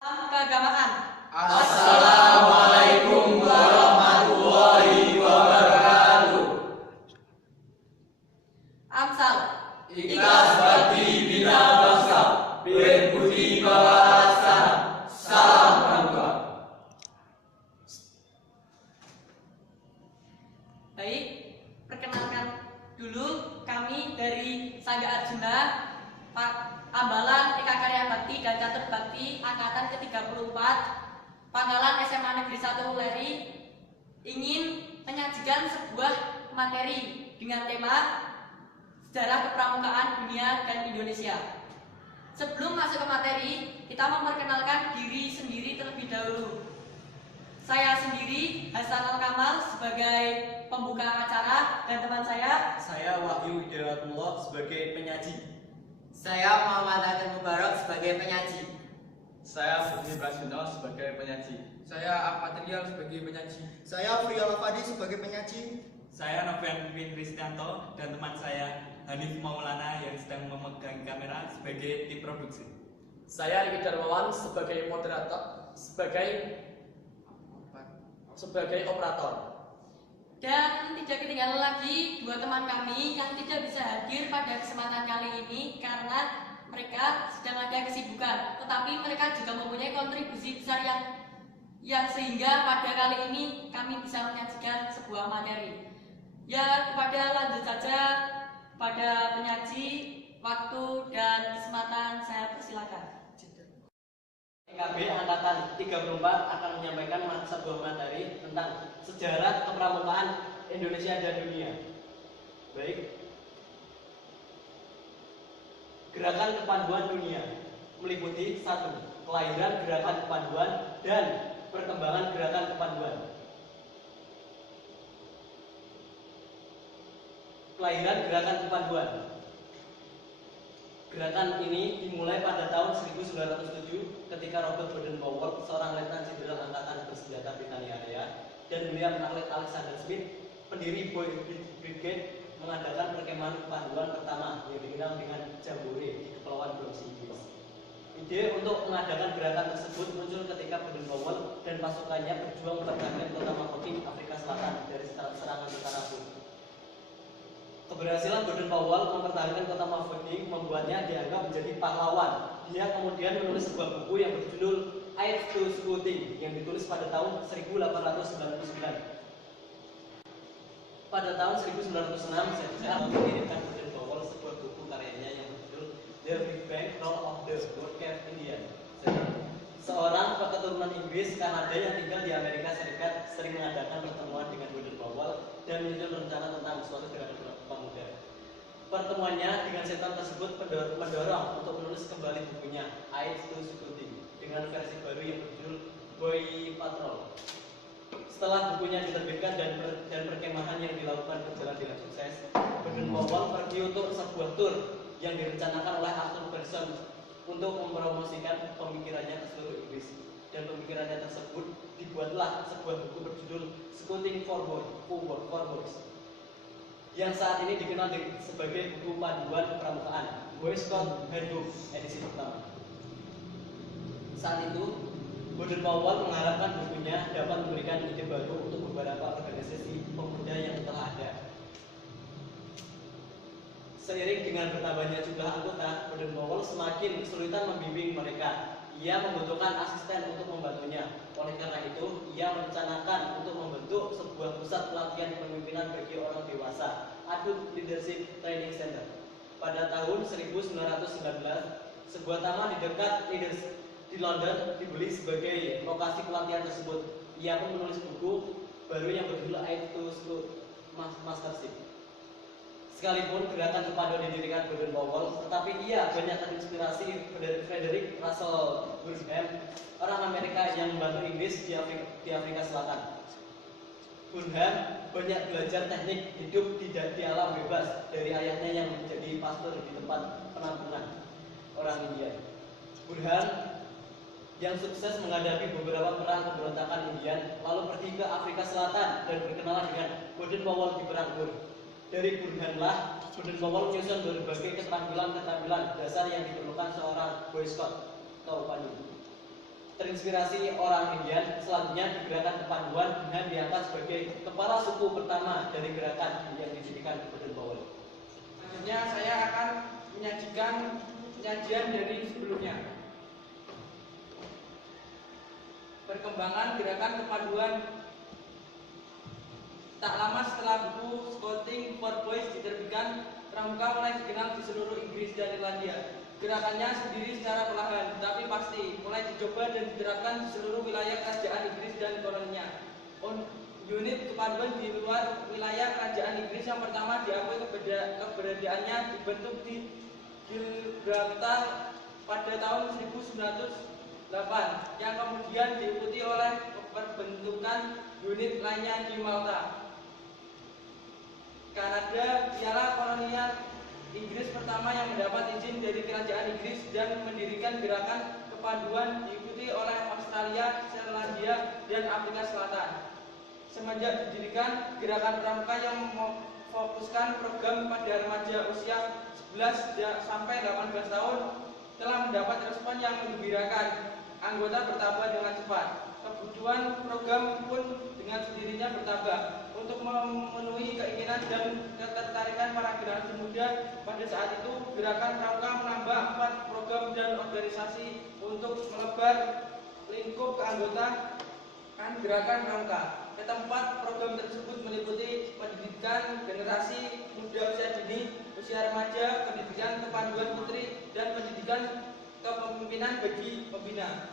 Keagamaan. Assalamualaikum warahmatullahi wabarakatuh. Amsal. Ikhlas bakti bina bangsa, berbudi bahasa. Salam pramuka. Baik, perkenalkan dulu kami dari Sangga Arjuna, Pak Ambalan Eka Karya Bakti dan Catur Bakti Angkatan ke-34 Pangkalan SMA Negeri 1 Uleri ingin menyajikan sebuah materi dengan tema sejarah kepramukaan dunia dan Indonesia. Sebelum masuk ke materi, kita memperkenalkan diri sendiri terlebih dahulu. Saya sendiri Hasan Al-Kamal sebagai pembuka acara dan teman saya Wahyu Widayatullah sebagai penyaji. Saya Muhammad Adil Mubarak sebagai penyaji. Saya Budi Prasono sebagai penyaji. Saya Ahmad Rial sebagai penyaji. Saya Friyola Fadi sebagai penyaji. Saya Novian Pipin Kristianto dan teman saya Hanif Maulana yang sedang memegang kamera sebagai tim produksi. Saya Riki Darmawan sebagai moderator, sebagai operator. dan tidak ketinggalan lagi dua teman kami yang tidak bisa hadir pada kesempatan kali ini karena mereka sedang ada kesibukan, tetapi mereka juga mempunyai kontribusi besar yang sehingga pada kali ini kami bisa menyajikan sebuah materi. Ya, kepada lanjut saja pada penyaji, waktu dan kesempatan saya persilakan. PKB Angkatan 34 akan menyampaikan sebuah materi tentang sejarah kepramukaan Indonesia dan dunia. Baik. Gerakan Kepanduan Dunia meliputi 1. Kelahiran Gerakan Kepanduan dan perkembangan Gerakan Kepanduan. Kelahiran Gerakan Kepanduan. Gerakan ini dimulai pada tahun 1907 ketika Robert Baden-Powell, seorang letnan jenderal angkatan bersenjata Britania Raya, dan William Alexander Smith, pendiri Boy Brigade, mengadakan perkemahan kepanduan pertama yang dikenal dengan Jambore di Kepulauan Bronx Inggris. Ide untuk mengadakan gerakan tersebut muncul ketika Baden-Powell dan pasukannya berjuang mempertahankan kota Maputo, Afrika Selatan dari serangan tentara Putih. Keberhasilan Baden-Powell mempertahankan kota Maputo membuatnya dianggap menjadi pahlawan. Dia kemudian menulis sebuah buku yang berjudul Aid to Scouting yang ditulis pada tahun 1899. Pada tahun 1906, saya mengirimkan Baden-Powell sebuah buku karyanya yang berjudul The Big Bang Role of the Working Indian. Seorang keturunan Inggris Kanada yang tinggal di Amerika Serikat sering mengadakan pertemuan dengan Baden-Powell dan menyusun rencana tentang suatu gerakan pemuda. Pertemuannya dengan setan tersebut mendorong untuk menulis kembali bukunya Aid to Scouting dengan versi baru yang berjudul Boy Patrol. Setelah bukunya diterbitkan dan perkemahan yang dilakukan berjalan dengan sukses, Baden-Powell pergi untuk sebuah tur yang direncanakan oleh Arthur Bergson untuk mempromosikan pemikirannya ke seluruh Inggris. Dan pemikirannya tersebut dibuatlah sebuah buku berjudul Scouting for Boys, yang saat ini dikenal sebagai buku panduan kepramukaan, Boy Scout Handbook edisi pertama. Saat itu, Baden-Powell mengharapkan bukunya dapat memberikan ide baru untuk beberapa organisasi pemuda yang telah ada. Seiring dengan bertambahnya jumlah anggota, Baden-Powell semakin kesulitan membimbing mereka. Ia membutuhkan asisten untuk membantunya. Oleh karena itu, ia merencanakan untuk membentuk sebuah pusat pelatihan kepemimpinan bagi orang dewasa, Adult Leadership Training Center. Pada tahun 1919, sebuah taman di dekat Leeds di London dibeli sebagai lokasi pelatihan tersebut. Ia pun menulis buku baru yang berjudul Aid to School Mastership. Sekalipun gerakan kepanduan didirikan Baden-Powell, tetapi ia banyak terinspirasi dari Frederick Russell Burnham, orang Amerika yang membantu Inggris di Afrika Selatan. Burnham banyak belajar teknik hidup tidak di alam bebas dari ayahnya yang menjadi pastor di tempat penampungan orang India. Burnham yang sukses menghadapi beberapa perang pemberontakan Indian, lalu pergi ke Afrika Selatan dan berkenalan dengan Baden-Powell di perang Boer. Dari Burnhamlah, Baden-Powell menyusun berbagai keterampilan dasar yang diperlukan seorang Boy Scout atau Upani. terinspirasi orang Indian. Selanjutnya di gerakan kepanduan dengan diangkat sebagai kepala suku pertama dari gerakan yang dijadikan Golden Powell. Selanjutnya saya akan menyajikan penyajian dari sebelumnya. Perkembangan gerakan kepaduan. Tak lama setelah buku Scouting for Boys diterbitkan, pramuka mulai dikenal di seluruh Inggris dan Irlandia. Gerakannya sendiri secara perlahan, tapi pasti mulai dicoba dan diterapkan di seluruh wilayah kerajaan Inggris dan koloninya. Unit kepaduan di luar wilayah kerajaan Inggris yang pertama diakui keberadaannya dibentuk di Gibraltar pada tahun 1908, yang kemudian diikuti oleh perbentukan unit lainnya di Malta. Kanada ialah kolonial Inggris pertama yang mendapat izin dari kerajaan Inggris dan mendirikan gerakan kepaduan diikuti oleh Australia, Selandia, dan Afrika Selatan. Semenjak didirikan, gerakan pramuka yang memfokuskan program pada remaja usia 11 sampai 18 tahun telah mendapat respon yang menggembirakan. Anggota bertambah dengan cepat. Kebutuhan program pun dengan sendirinya bertambah. Untuk memenuhi keinginan dan ketertarikan para generasi muda pada saat itu, gerakan pramuka menambah 4 program dan organisasi untuk melebar lingkup keanggotaan gerakan pramuka. Keempat program tersebut meliputi pendidikan generasi muda usia dini, usia remaja, pendidikan kepanduan putri, dan pendidikan kepemimpinan bagi pembina.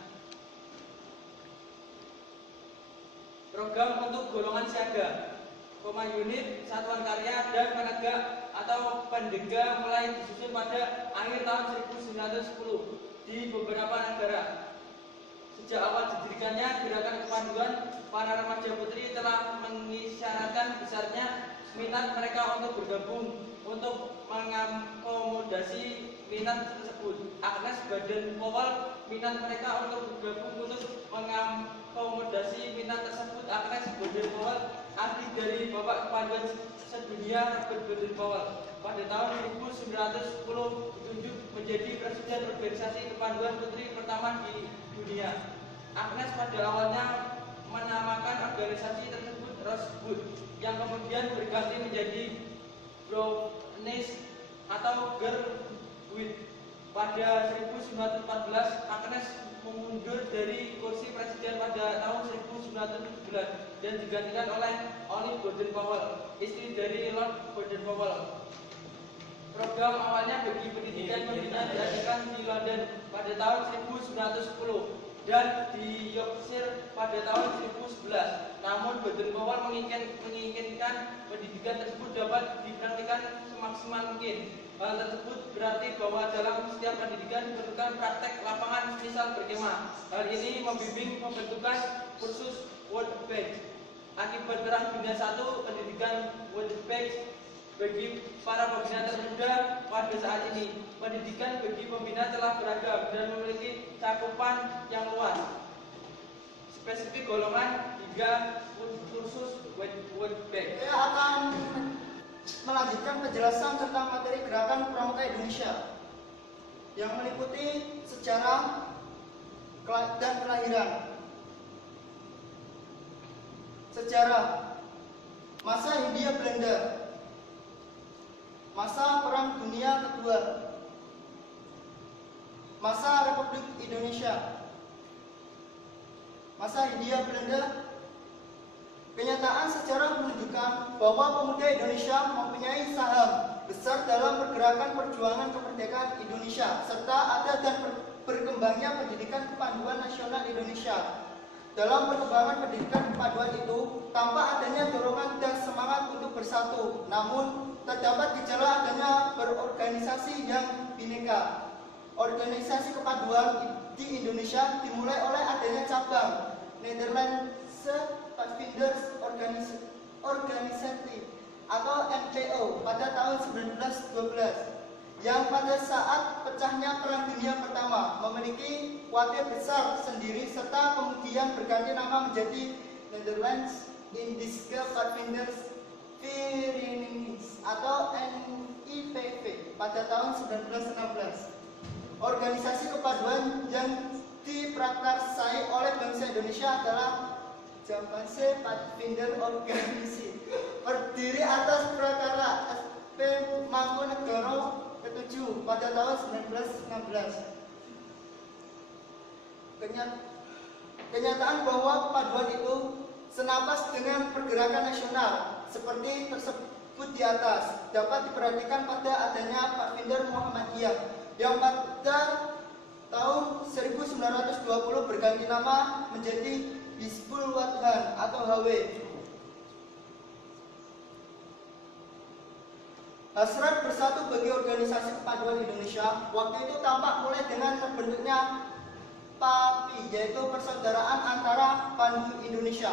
Program untuk golongan siaga, unit, satuan karya, dan penegak atau pendega mulai disusun pada akhir tahun 1910 di beberapa negara. Sejak awal didirikannya gerakan kepanduan, para remaja putri telah mengisyaratkan besarnya minat mereka untuk bergabung. Untuk mengakomodasi minat tersebut, Agnes Baden Powell minat mereka untuk bergabung. Untuk mengakomodasi minat tersebut, Agnes Baden Powell, ahli dari Bapak Kepanduan Sedunia Robert Baden Powell, pada tahun 1910 ditunjuk menjadi presiden organisasi kepanduan putri pertama di dunia. Agnes pada awalnya menamakan organisasi tersebut Rosewood, yang kemudian berganti menjadi Brownies atau Girlwood. Pada 1914, Agnes mundur dari kursi presiden pada tahun 1917 dan digantikan oleh Olive Baden Powell, istri dari Lord Baden Powell. Program awalnya bagi pendidikan pembina diadakan di London pada tahun 1910 dan di Yorkshire pada tahun 2011. Namun Baden Powell menginginkan pendidikan tersebut dapat dipraktikkan semaksimal mungkin. Hal tersebut berarti bahwa dalam setiap pendidikan diperlukan praktek lapangan, misal berkemah. Hal ini membimbing pembentukan kursus World Bank. Akibat Perang Dunia I, pendidikan World Bank bagi para pembina termuda pada saat ini. Pendidikan bagi pembina telah beragam dan memiliki cakupan yang luas, spesifik golongan hingga kursus World Bank. Saya akan melanjutkan penjelasan tentang materi gerakan pramuka Indonesia yang meliputi sejarah dan kelahiran. Sejarah masa Hindia Belanda, masa Perang Dunia Kedua, masa Republik Indonesia, masa Hindia Belanda. Kenyataan sejarah menunjukkan bahwa pemuda Indonesia mempunyai saham besar dalam pergerakan perjuangan kemerdekaan Indonesia, serta ada dan berkembangnya pendidikan kepanduan nasional Indonesia. Dalam perkembangan pendidikan kepanduan itu, tampak adanya dorongan dan semangat untuk bersatu, namun terdapat gejala adanya berorganisasi yang bineka. Organisasi kepanduan di Indonesia dimulai oleh adanya cabang Netherlands Pathfinders Organisatie atau NPO pada tahun 1912, yang pada saat pecahnya Perang Dunia Pertama memiliki kuartir besar sendiri serta kemudian berganti nama menjadi Netherlands Indische Pathfinders Vereniging atau NIPV pada tahun 1916. Organisasi kepaduan yang diprakarsai oleh bangsa Indonesia adalah Japanese Pathfinder Organisasi, berdiri atas Prakara SP Mangkunegara ke-7 pada tahun 1916. Kenyataan bahwa kepaduan itu senapas dengan pergerakan nasional seperti tersebut di atas dapat diperhatikan pada adanya Pathfinder Muhammadiyah yang pada tahun 1920 berganti nama menjadi Hizbul Wathan atau HW. Hasrat bersatu bagi organisasi kepaduan Indonesia waktu itu tampak mulai dengan terbentuknya PAPI, yaitu Persaudaraan Antara Pandu Indonesia,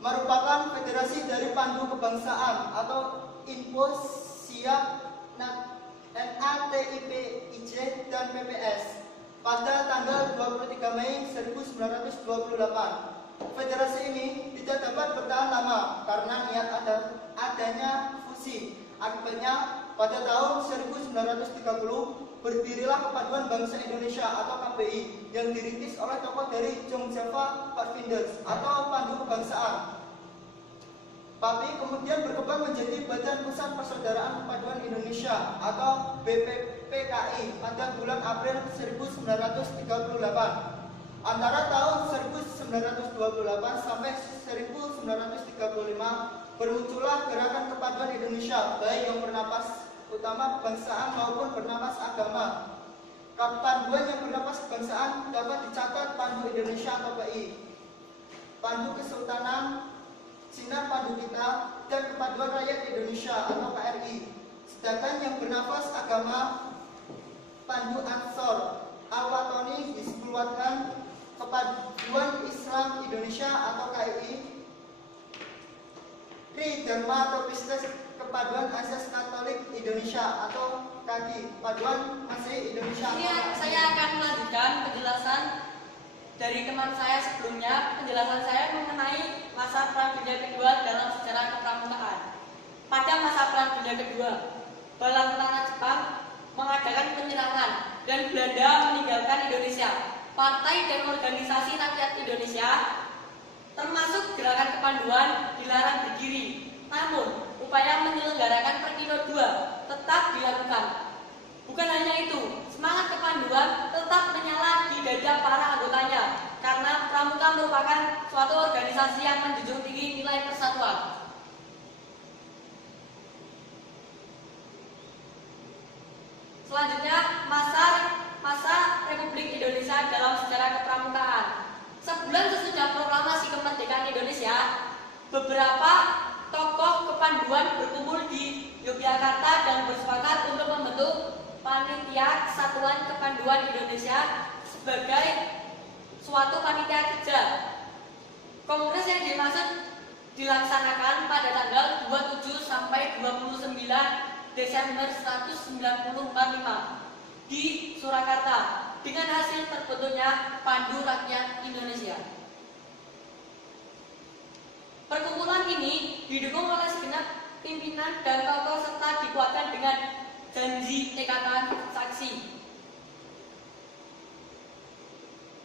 merupakan federasi dari pandu kebangsaan atau Info Siap NATIP IJ dan PPS pada tanggal 23 Mei 1928. Federasi ini tidak dapat bertahan lama karena niat adanya fusi. Akibatnya pada tahun 1930 berdirilah Kepaduan Bangsa Indonesia atau KBI yang dirintis oleh tokoh dari Jong Java Pathfinders atau Pandu Kebangsaan. PAPI kemudian berkembang menjadi Badan Pusat Persaudaraan Kepaduan Indonesia atau BPPKI pada bulan April 1938. Antara tahun 1928 sampai 1935 bermuncullah gerakan kepaduan Indonesia, baik yang bernapas utama kebangsaan maupun bernapas agama. Kepaduan yang bernapas kebangsaan dapat dicatat Pandu Indonesia atau PI, Pandu Kesultanan, Sinar Pandu Kita, dan Kepaduan Rakyat Indonesia atau KRI. Sedangkan yang bernafas agama Pandu Ansor, Al-Watani, Hizbul Wathan, Kepaduan Islam Indonesia atau KII, Tri Dharma atau Pistes, Kepaduan Asas Katolik Indonesia atau KAGI, Kepaduan Masehi Indonesia. Ini saya akan melanjutkan penjelasan dari teman saya sebelumnya. Penjelasan saya mengenai masa Perang Dunia Kedua dalam sejarah kepramukaan. Pada masa Perang Dunia Kedua, bala tentara Jepang mengadakan penyerangan dan Belanda meninggalkan Indonesia. Partai dan organisasi rakyat Indonesia termasuk gerakan kepanduan dilarang berdiri. Namun, upaya menyelenggarakan Perkino 2 tetap dilakukan. Bukan hanya itu, semangat kepanduan tetap menyala di dada para anggotanya karena Pramuka merupakan suatu organisasi yang menjunjung tinggi nilai persatuan. Selanjutnya, masa Republik Indonesia dalam sejarah kepramukaan. Sebulan sesudah proklamasi kemerdekaan Indonesia, beberapa tokoh kepanduan berkumpul di Yogyakarta dan bersepakat untuk membentuk Panitia Kesatuan Kepanduan Indonesia sebagai suatu panitia kerja. Kongres yang dimaksud dilaksanakan pada tanggal 27 sampai 29 Desember 1945 di Surakarta dengan hasil terbentuknya Pandu Rakyat Indonesia. Perkumpulan ini didukung oleh segenap pimpinan dan tokoh serta dikuatkan dengan janji ikatan saksi.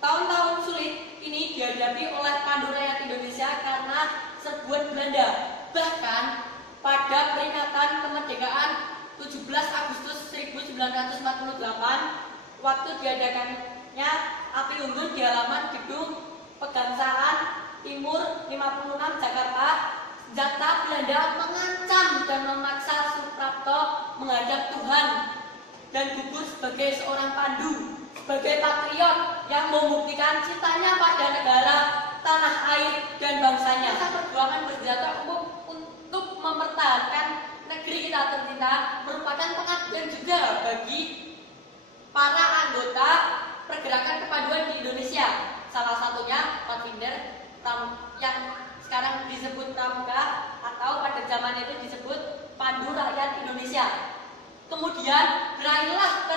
Tahun-tahun sulit ini dihadapi oleh Pandu Rakyat Indonesia karena serbuan Belanda. Bahkan pada peringatan kemerdekaan 17 Agustus 1948, waktu diadakannya api unggun di halaman gedung Pegangsaan Timur 56 Jakarta, senjata Belanda mengancam dan memaksa Suprapto menghadap Tuhan dan gugur sebagai seorang pandu, sebagai patriot yang membuktikan cintanya pada negara, tanah air, dan bangsanya. Perjuangan bersenjata untuk mempertahankan negeri kita tercinta merupakan pengabdian juga bagi para anggota pergerakan kepaduan di Indonesia. Salah satunya Pathfinder yang sekarang disebut Pramuka atau pada zaman itu disebut Pandu Rakyat Indonesia. Kemudian berakhirlah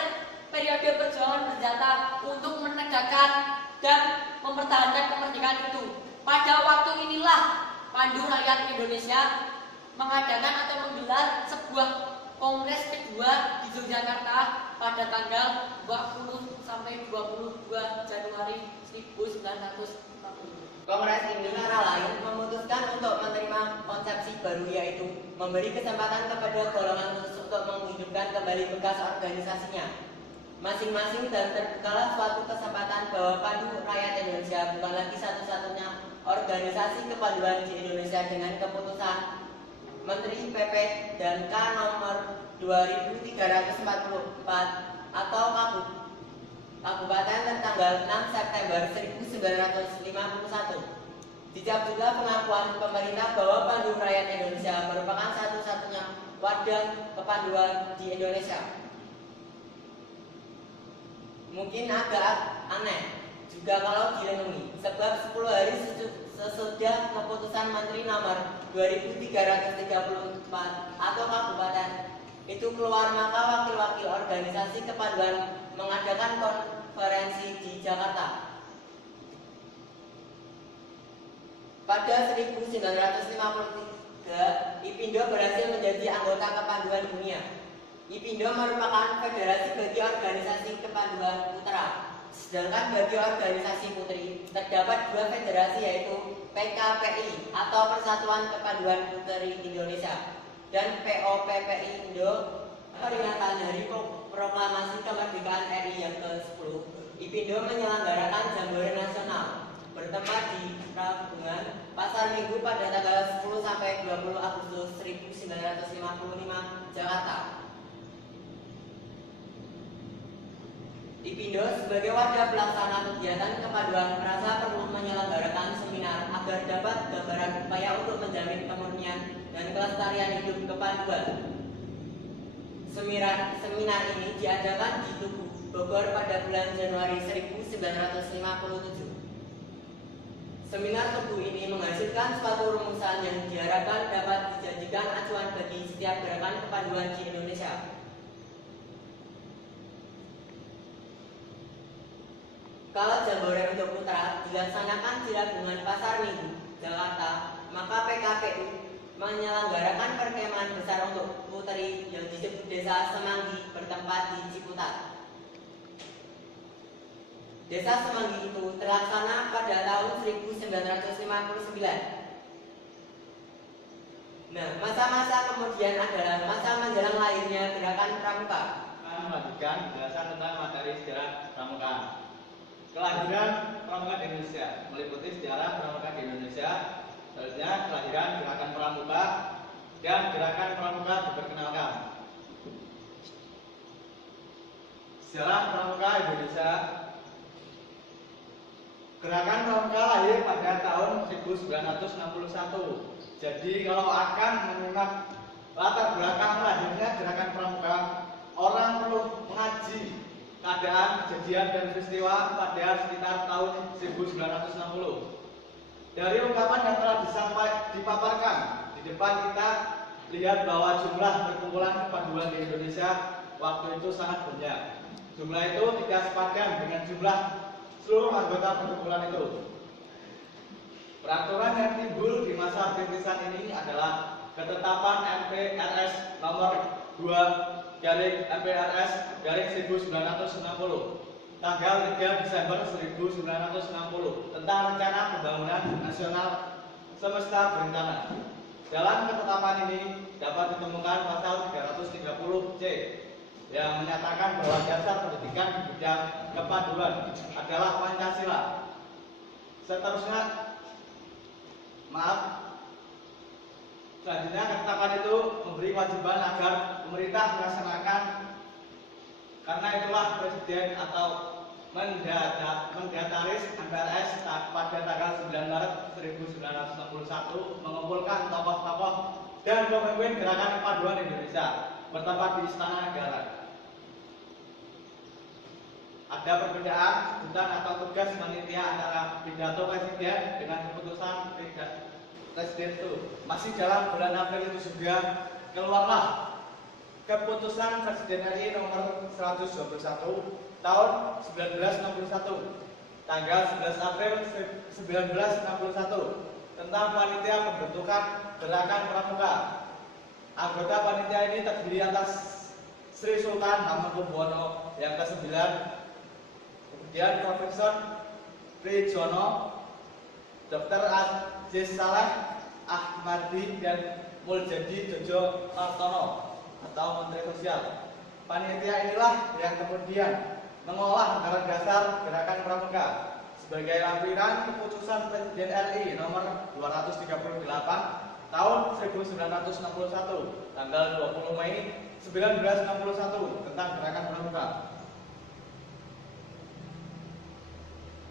periode perjuangan bersenjata untuk menegakkan dan mempertahankan kemerdekaan itu. Pada waktu inilah Pandu Rakyat Indonesia mengadakan atau menggelar sebuah Kongres kedua di Yogyakarta pada tanggal 20 sampai 22 Januari 1940. Kongres ini antara lain memutuskan untuk menerima konsepsi baru, yaitu memberi kesempatan kepada golongan khusus untuk menghidupkan kembali bekas organisasinya masing-masing, dan terbukalah suatu kesempatan bahwa Pandu Rakyat Indonesia bukan lagi satu-satunya organisasi kepanduan di Indonesia dengan keputusan Menteri PP dan K nomor 2344 atau Kabupaten tertanggal 6 September 1951. Dijawab juga pengakuan pemerintah bahwa Pandu Rakyat Indonesia merupakan satu-satunya wadah kepanduan di Indonesia. Mungkin agak aneh juga kalau direnungi, sebab 10 hari sesudah keputusan Menteri nomor 2344 atau Kabupaten itu keluar, maka wakil-wakil organisasi kepanduan mengadakan konferensi di Jakarta. Pada 1953, IPINDO berhasil menjadi anggota kepanduan dunia. IPINDO merupakan federasi bagi organisasi kepanduan putra. Sedangkan bagi organisasi putri, terdapat dua federasi, yaitu PKPI atau Persatuan Kepanduan Putri Indonesia dan POPPI Indo. Peringatan Hari Proklamasi Kemerdekaan RI yang ke-10, IPINDO menyelenggarakan Jambore Nasional bertempat di Ragunan, Pasar Minggu pada tanggal 10 sampai 20 Agustus 1955, Jakarta. IPINDO sebagai wadah pelaksana kegiatan kepanduan merasa perlu menyelenggarakan seminar agar dapat gambaran upaya untuk menjamin kemurnian dan kelestarian hidup kepanduan. Seminar ini diadakan di Tugu, Bogor pada bulan Januari 1957. Seminar Tugu ini menghasilkan suatu rumusan yang diharapkan dapat dijadikan acuan bagi setiap gerakan kepanduan di Indonesia. Kalau Jambore untuk putra dilaksanakan di Ragunan Pasar Minggu, Jakarta, maka PKPU menyelenggarakan perkemahan besar untuk putri yang disebut Desa Semanggi bertempat di Ciputat. Desa Semanggi itu terlaksana pada tahun 1959. Nah, masa-masa kemudian adalah masa menjelang lahirnya Gerakan Pramuka. Akan melanjutkan penjelasan tentang materi sejarah Pramuka. Kelahiran Pramuka di Indonesia meliputi sejarah Pramuka di Indonesia. Selanjutnya, kelahiran Gerakan Pramuka dan Gerakan Pramuka diperkenalkan. Sejarah Pramuka Indonesia. Gerakan Pramuka lahir pada tahun 1961. Jadi kalau akan menyimak latar belakang lahirnya Gerakan Pramuka, orang perlu mengaji keadaan, kejadian, dan peristiwa pada sekitar tahun 1960. Dari ungkapan yang telah dipaparkan di depan, kita lihat bahwa jumlah perkumpulan kepanduan di Indonesia waktu itu sangat banyak. Jumlah itu tidak sepadan dengan jumlah seluruh anggota perkumpulan itu. Peraturan yang timbul di masa rintisan ini adalah ketetapan MPRS nomor 2/MPRS/1960 tanggal 3 Desember 1960 tentang Rencana Pembangunan Nasional Semesta Berencana. Dalam ketetapan ini dapat ditemukan pasal 330C yang menyatakan bahwa dasar pendidikan di bidang kepanduan adalah Pancasila. Selanjutnya ketetapan itu memberi kewajiban agar pemerintah melaksanakan, karena itulah Presiden atau Mendataris MPRS pada tanggal 9 Maret 1961 mengumpulkan tokoh-tokoh dan pemimpin Gerakan Kepanduan Indonesia bertempat di Istana Negara. Ada perbedaan sebutan atau tugas panitia antara pidato Presiden dengan keputusan Presiden itu. Masih dalam bulan April itu juga keluarlah keputusan Presiden RI nomor 121 tahun 1961 tanggal 11 April 1961 tentang panitia pembentukan Gerakan Pramuka. Anggota panitia ini terdiri atas Sri Sultan Hamengkubuwono yang ke-9, kemudian Profesor Prijono, Dr. Aziz Saleh Ahmadi, dan Muljadi Jojo Martono atau Menteri Sosial. Panitia inilah yang kemudian mengolah anggaran dasar Gerakan Pramuka sebagai lampiran keputusan Presiden RI nomor 238 tahun 1961 tanggal 20 Mei 1961 tentang Gerakan Pramuka.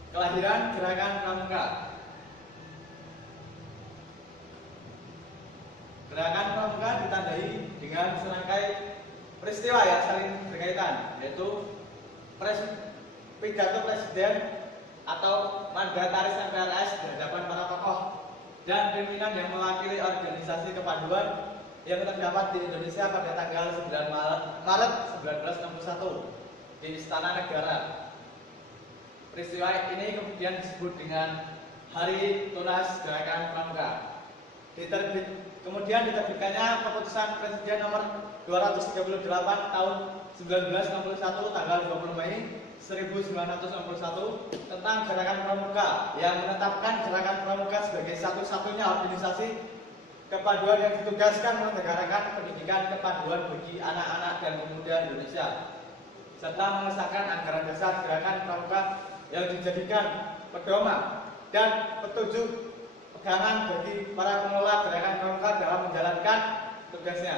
Kelahiran Gerakan Pramuka. Gerakan Pramuka ditandai dengan serangkai peristiwa yang saling berkaitan, yaitu pidato presiden atau mandataris MPRS di hadapan para tokoh dan pimpinan yang mewakili organisasi kepaduan yang terdapat di Indonesia pada tanggal 9 Maret 1961 di Istana Negara. Peristiwa ini kemudian disebut dengan Hari Tunas Gerakan Pramuka. Kemudian diterbitkannya keputusan Presiden nomor 238 tahun 1961 tanggal 20 Mei 1961 tentang Gerakan Pramuka yang menetapkan Gerakan Pramuka sebagai satu-satunya organisasi kepaduan yang ditugaskan menegakkan pendidikan kepaduan bagi anak-anak dan pemuda Indonesia, serta mengesahkan anggaran dasar Gerakan Pramuka yang dijadikan pedoman dan petunjuk pegangan bagi para pengelola Gerakan Pramuka dalam menjalankan tugasnya.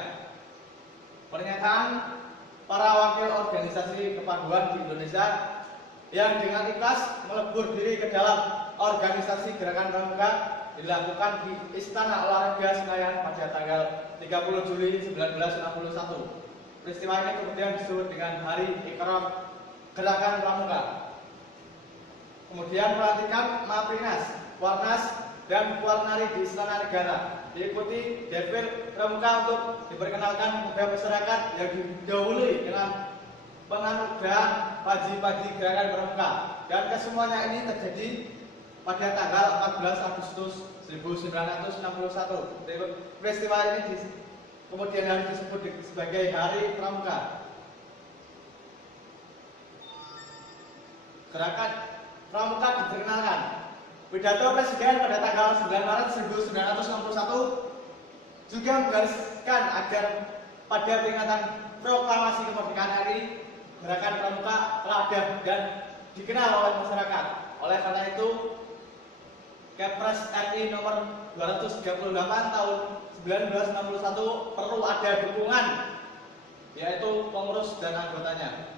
Pernyataan para wakil organisasi kepaduan di Indonesia yang dengan ikhlas melebur diri ke dalam organisasi Gerakan Pramuka dilakukan di Istana Olahraga Senayan pada tanggal 30 Juli 1961. Peristiwa ini kemudian disebut dengan Hari Ikrar Gerakan Pramuka. Kemudian pelantikan Maprinas, Warnas, dan Warnari di Istana Negara, diikuti defil pramuka untuk diperkenalkan kepada masyarakat yang didahului dengan penganugerahan Paji-Paji Gerakan Pramuka, dan kesemuanya ini terjadi pada tanggal 14 Agustus 1961. Peristiwa ini kemudian harus disebut sebagai Hari Pramuka. Gerakan Pramuka diperkenalkan. Pidato Presiden pada tanggal 9 Maret 1961 juga menggariskan agar pada peringatan proklamasi kemerdekaan RI, Gerakan Pramuka telah ada dan dikenal oleh masyarakat. Oleh karena itu, Kepres RI nomor 238 tahun 1961 perlu ada dukungan, yaitu pengurus dan anggotanya.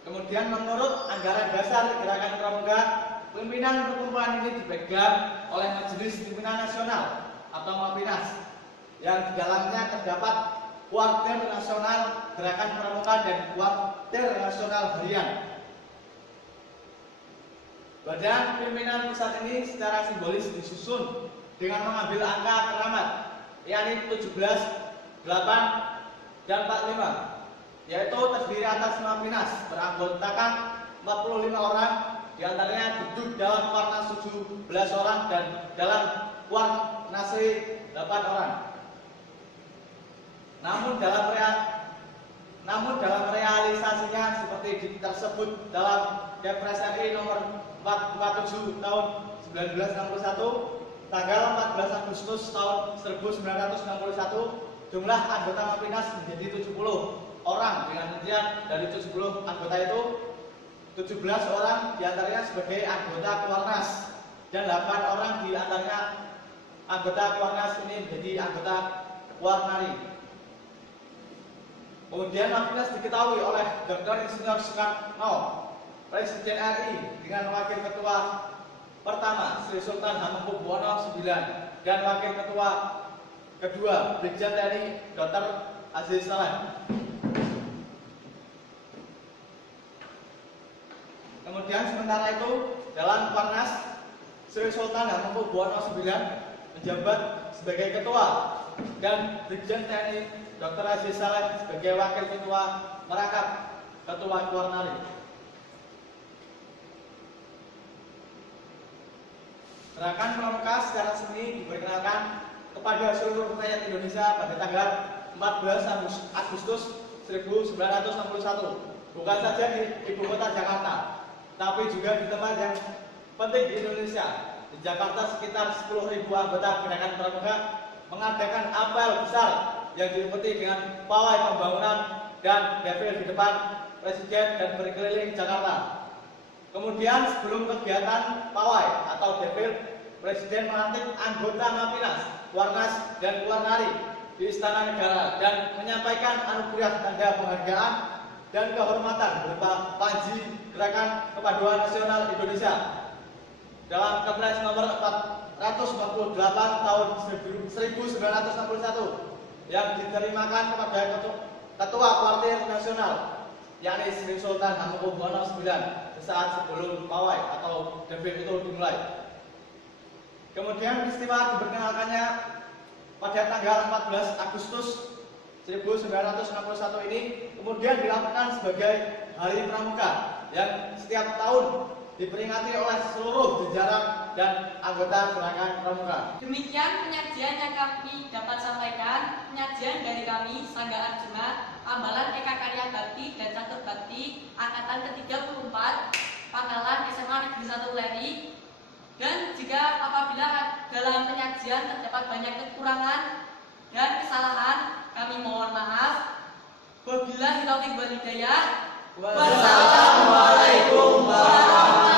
Kemudian menurut anggaran dasar Gerakan Pramuka, pimpinan perkumpulan ini dipegang oleh Majelis Pimpinan Nasional atau Mapinas, yang di dalamnya terdapat Kuartir Nasional Gerakan Pramuka dan Kuartir Nasional Harian. Badan pimpinan pusat ini secara simbolis disusun dengan mengambil angka keramat, yakni 17, 8, dan 45. Yaitu terdiri atas Mapinas beranggotakan 45 orang, diantaranya duduk dalam Warnas 17 orang dan dalam Warnas 8 orang. Namun dalam realisasinya seperti tersebut dalam Kepres RI nomor 447 tahun 1961 tanggal 14 Agustus tahun 1961, jumlah anggota Mapinas menjadi 70 orang, dengan rincian dari 70 anggota itu 17 orang diantaranya sebagai anggota Kuarnas dan 8 orang diantaranya anggota Kuarnas ini menjadi anggota Warnari. Kemudian Mapinas diketahui oleh Dr. Insinyur Soekarno, Presiden RI, dengan Wakil Ketua pertama Sri Sultan Hamengkubuwono IX dan Wakil Ketua kedua Brigjen TNI Dr. Aziz Saleh. Kemudian sementara itu dalam Warnas, Sri Sultan Hamengkubuwono IX menjabat sebagai ketua dan Brigjen TNI Dr. Aziz Saleh sebagai wakil ketua merangkap ketua Warnari. Gerakan Pramuka secara resmi diperkenalkan kepada seluruh rakyat Indonesia pada tanggal 14 Agustus 1961, bukan saja di ibu kota Jakarta, tapi juga di tempat yang penting di Indonesia. Di Jakarta sekitar 10.000 anggota Gerakan Pramuka mengadakan apel besar yang diikuti dengan pawai pembangunan dan defil di depan Presiden dan berkeliling Jakarta. Kemudian sebelum kegiatan pawai atau defil, Presiden melantik anggota Mapinas, Warnas, dan Warnari di Istana Negara dan menyampaikan anugerah tanda penghargaan dan kehormatan berupa Panji Gerakan Kepaduan Nasional Indonesia dalam Kepres nomor 448 tahun 1961 yang diterimakan kepada Ketua Partai Nasional, yakni Sri Sultan Hamengkubuwono IX, sesaat sebelum pawai atau defil itu dimulai. Kemudian peristiwa diperkenalkannya pada tanggal 14 Agustus 1961 ini kemudian dilakukan sebagai Hari Pramuka yang setiap tahun diperingati oleh seluruh jajaran dan anggota Gerakan Pramuka. Demikian penyajian yang kami dapat sampaikan. Penyajian dari kami, Sangga Arjuna, Ambalan Eka Karya Bakti dan Catur Bakti, Angkatan ke-34, Pangkalan SMA Negeri 1 Uleri. Dan jika apabila dalam penyajian terdapat banyak kekurangan dan kesalahan, kami mohon maaf. Wabillahi taufiq wal hidayah. Wassalamualaikum warahmatullahi wabarakatuh.